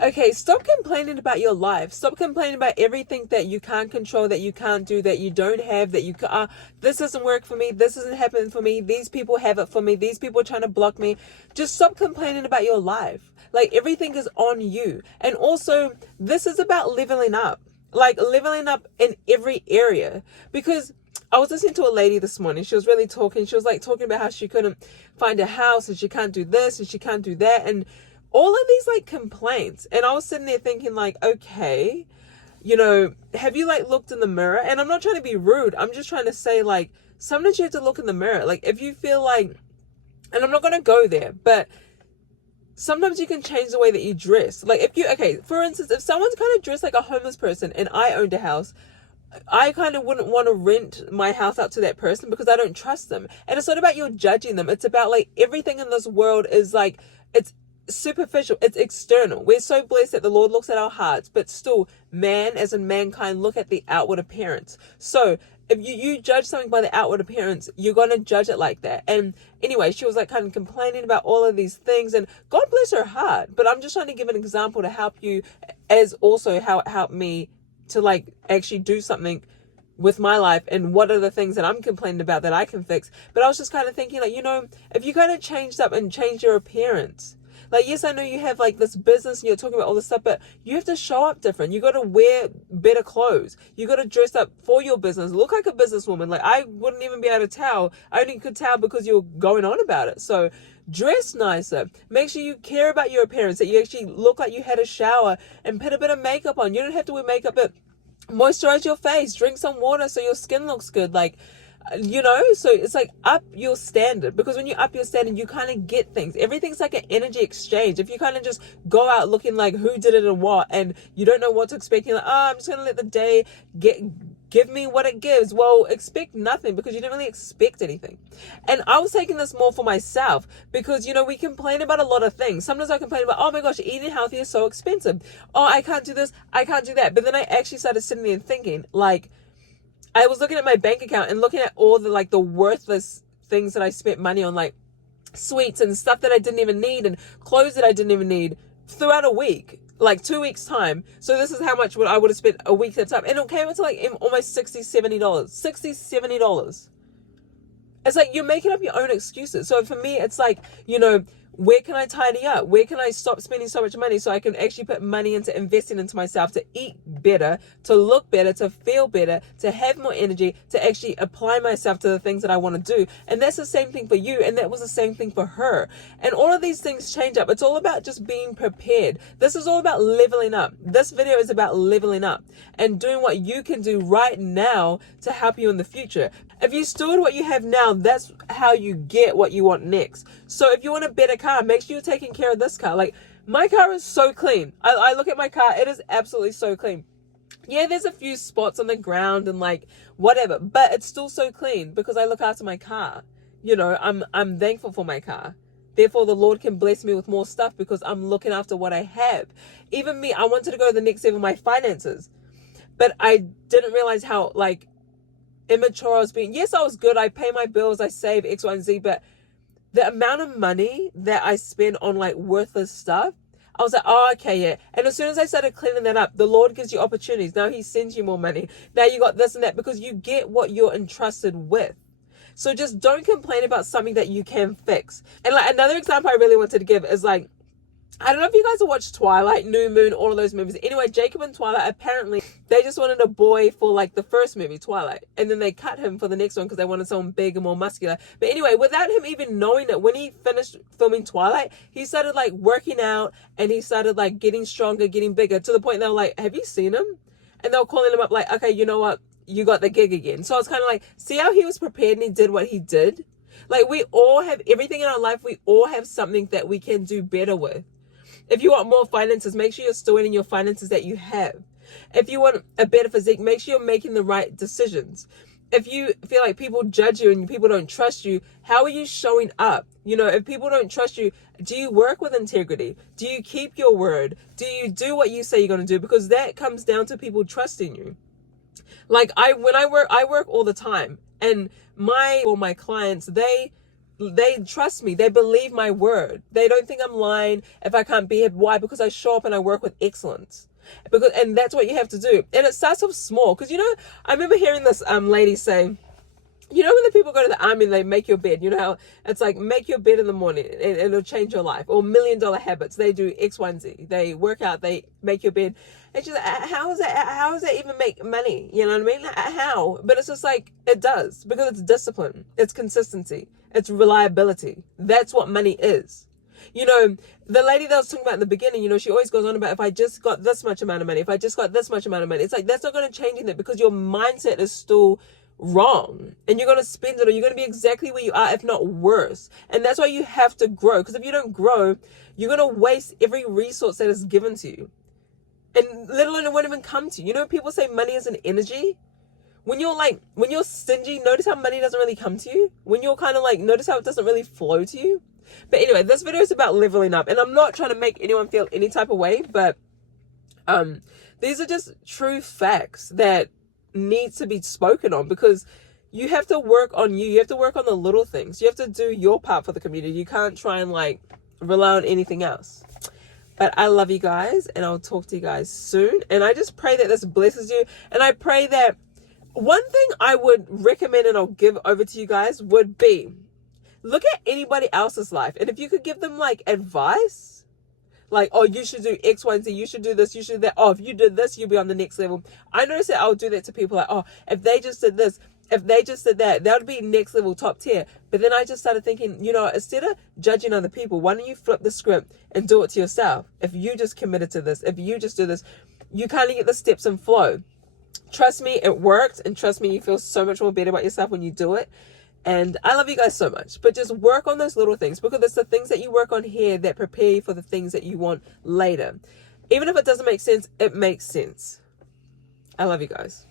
Okay, stop complaining about your life. Stop complaining about everything that you can't control, that you can't do, that you don't have, that this doesn't work for me, this isn't happening for me, these people have it for me, these people are trying to block me. Just stop complaining about your life. Like, everything is on you. And also, this is about leveling up. Like, leveling up in every area. Because I was listening to a lady this morning. She was really talking. She was like talking about how she couldn't find a house and she can't do this and she can't do that. And all of these like complaints. And I was sitting there thinking like, okay, have you like looked in the mirror? And I'm not trying to be rude. I'm just trying to say like, sometimes you have to look in the mirror. Like, if you feel like, and I'm not going to go there, but sometimes you can change the way that you dress. Like, for instance, if someone's kind of dressed like a homeless person and I owned a house, I kind of wouldn't want to rent my house out to that person because I don't trust them. And it's not about you judging them. It's about like, everything in this world is like, it's superficial, it's external. We're so blessed that the Lord looks at our hearts, but still, man as in mankind look at the outward appearance. So if you judge something by the outward appearance, you're going to judge it like that. And anyway, she was like kind of complaining about all of these things, and God bless her heart. But I'm just trying to give an example to help you, as also how it helped me to like actually do something with my life, and what are the things that I'm complaining about that I can fix. But I was just kind of thinking like, if you kind of changed up and changed your appearance, like, yes, I know you have like this business and you're talking about all this stuff, but you have to show up different. You got to wear better clothes. You got to dress up for your business. Look like a businesswoman. Like, I wouldn't even be able to tell. I only could tell because you were going on about it. So dress nicer. Make sure you care about your appearance, that you actually look like you had a shower and put a bit of makeup on. You don't have to wear makeup, but moisturize your face. Drink some water so your skin looks good. Like, so it's like up your standard, because when you up your standard, you kind of get things. Everything's like an energy exchange. If you kind of just go out looking like who did it and what, and you don't know what to expect, you're like, I'm just gonna let the day give me what it gives. Well, expect nothing, because you didn't really expect anything. And I was taking this more for myself, because we complain about a lot of things. Sometimes I complain about, oh my gosh, eating healthy is so expensive. Oh, I can't do this, I can't do that. But then I actually started sitting there and thinking, like, I was looking at my bank account and looking at all the worthless things that I spent money on, like sweets and stuff that I didn't even need, and clothes that I didn't even need, throughout a week, like 2 weeks time. So this is how much I would have spent a week at a time. And it came up to like almost $60, $70. $60, $70. It's like you're making up your own excuses. So for me, it's like, where can I tidy up? Where can I stop spending so much money so I can actually put money into investing into myself, to eat better, to look better, to feel better, to have more energy, to actually apply myself to the things that I want to do. And that's the same thing for you. And that was the same thing for her. And all of these things change up. It's all about just being prepared. This is all about leveling up. This video is about leveling up and doing what you can do right now to help you in the future. If you steward what you have now, that's how you get what you want next. So if you want a better car, make sure you're taking care of this car. Like, my car is so clean. I look at my car, it is absolutely so clean. Yeah, there's a few spots on the ground and like whatever, but it's still so clean because I look after my car. I'm thankful for my car. Therefore, the Lord can bless me with more stuff because I'm looking after what I have. Even me, I wanted to go to the next level of my finances, but I didn't realize how like immature I was being. Yes, I was good. I pay my bills, I save X, Y, and Z, but the amount of money that I spend on like worthless stuff, I was like, oh, okay, yeah. And as soon as I started cleaning that up, the Lord gives you opportunities. Now he sends you more money. Now you got this and that, because you get what you're entrusted with. So just don't complain about something that you can fix. And like another example I really wanted to give is like, I don't know if you guys have watched Twilight, New Moon, all of those movies. Anyway, Jacob and Twilight, apparently they just wanted a boy for like the first movie, Twilight. And then they cut him for the next one because they wanted someone big and more muscular. But anyway, without him even knowing it, when he finished filming Twilight, he started like working out and he started like getting stronger, getting bigger, to the point they were like, have you seen him? And they were calling him up like, okay, you know what? You got the gig again. So I was kind of like, see how he was prepared and he did what he did? Like, we all have everything in our life. We all have something that we can do better with. If you want more finances, make sure you're stewarding your finances that you have. If you want a better physique, make sure you're making the right decisions. If you feel like people judge you and people don't trust you, how are you showing up? If people don't trust you, do you work with integrity? Do you keep your word? Do you do what you say you're going to do? Because that comes down to people trusting you. Like, when I work all the time, and my clients, they they trust me. They believe my word. They don't think I'm lying if I can't be here. Why? Because I show up and I work with excellence. And that's what you have to do. And it starts off small. Because, I remember hearing this lady say, when the people go to the army and they make your bed, how it's like, make your bed in the morning and it'll change your life. Or $1 Million Habits, they do X, Y, and Z. They work out, they make your bed. And she's like, how is that even make money? You know what I mean? How? But it's just like, it does. Because it's discipline. It's consistency. It's reliability. That's what money is. The lady that I was talking about in the beginning, she always goes on about, if I just got this much amount of money, if I just got this much amount of money, it's like, that's not going to change anything because your mindset is still wrong, and you're going to spend it, or you're going to be exactly where you are, if not worse. And that's why you have to grow, because if you don't grow, you're going to waste every resource that is given to you, and let alone it won't even come to you. People say money is an energy. When you're stingy, notice how money doesn't really come to you. When you're kind of notice how it doesn't really flow to you. But anyway, this video is about leveling up, and I'm not trying to make anyone feel any type of way, but these are just true facts that needs to be spoken on, because you have to work on you. You have to work on the little things. You have to do your part for the community. You can't try and rely on anything else. But I love you guys, and I'll talk to you guys soon. And I just pray that this blesses you. And I pray that one thing I would recommend, and I'll give over to you guys, would be look at anybody else's life. And if you could give them advice, oh, you should do X, Y, and Z, you should do this, you should do that. Oh, if you did this, you'll be on the next level. I noticed that I'll do that to people, oh, if they just did this, if they just did that, that would be next level, top tier. But then I just started thinking, instead of judging other people, why don't you flip the script and do it to yourself? If you just committed to this, if you just do this, you kind of get the steps and flow. Trust me, it works. And trust me, you feel so much more better about yourself when you do it. And I love you guys so much, but just work on those little things, because it's the things that you work on here that prepare you for the things that you want later. Even if it doesn't make sense, it makes sense. I love you guys.